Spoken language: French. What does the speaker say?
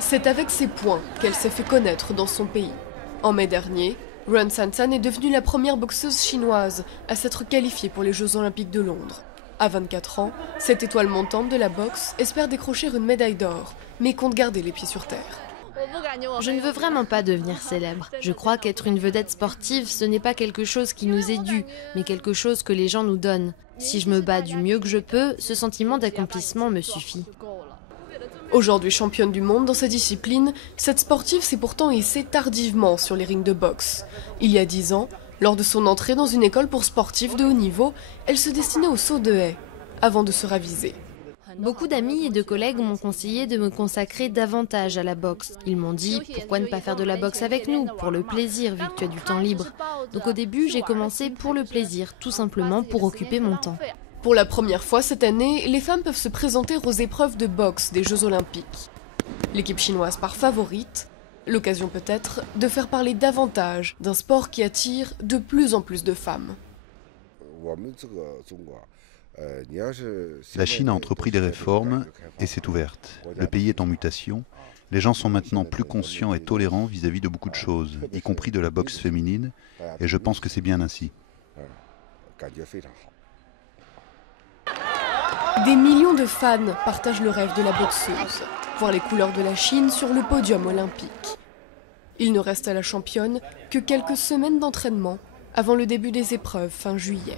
C'est avec ses points qu'elle s'est fait connaître dans son pays. En mai dernier, Run Sansan est devenue la première boxeuse chinoise à s'être qualifiée pour les Jeux Olympiques de Londres. À 24 ans, cette étoile montante de la boxe espère décrocher une médaille d'or, mais compte garder les pieds sur terre. Je ne veux vraiment pas devenir célèbre. Je crois qu'être une vedette sportive, ce n'est pas quelque chose qui nous est dû, mais quelque chose que les gens nous donnent. Si je me bats du mieux que je peux, ce sentiment d'accomplissement me suffit. Aujourd'hui championne du monde dans sa discipline, cette sportive s'est pourtant hissée tardivement sur les rings de boxe. Il y a 10 ans, lors de son entrée dans une école pour sportifs de haut niveau, elle se destinait au saut de haie, avant de se raviser. Beaucoup d'amis et de collègues m'ont conseillé de me consacrer davantage à la boxe. Ils m'ont dit « Pourquoi ne pas faire de la boxe avec nous, pour le plaisir, vu que tu as du temps libre ?» Donc au début, j'ai commencé pour le plaisir, tout simplement pour occuper mon temps. Pour la première fois cette année, les femmes peuvent se présenter aux épreuves de boxe des Jeux Olympiques. L'équipe chinoise part favorite, l'occasion peut-être de faire parler davantage d'un sport qui attire de plus en plus de femmes. La Chine a entrepris des réformes et s'est ouverte. Le pays est en mutation. Les gens sont maintenant plus conscients et tolérants vis-à-vis de beaucoup de choses, y compris de la boxe féminine, et je pense que c'est bien ainsi. Des millions de fans partagent le rêve de la boxeuse, voir les couleurs de la Chine sur le podium olympique. Il ne reste à la championne que quelques semaines d'entraînement avant le début des épreuves fin juillet.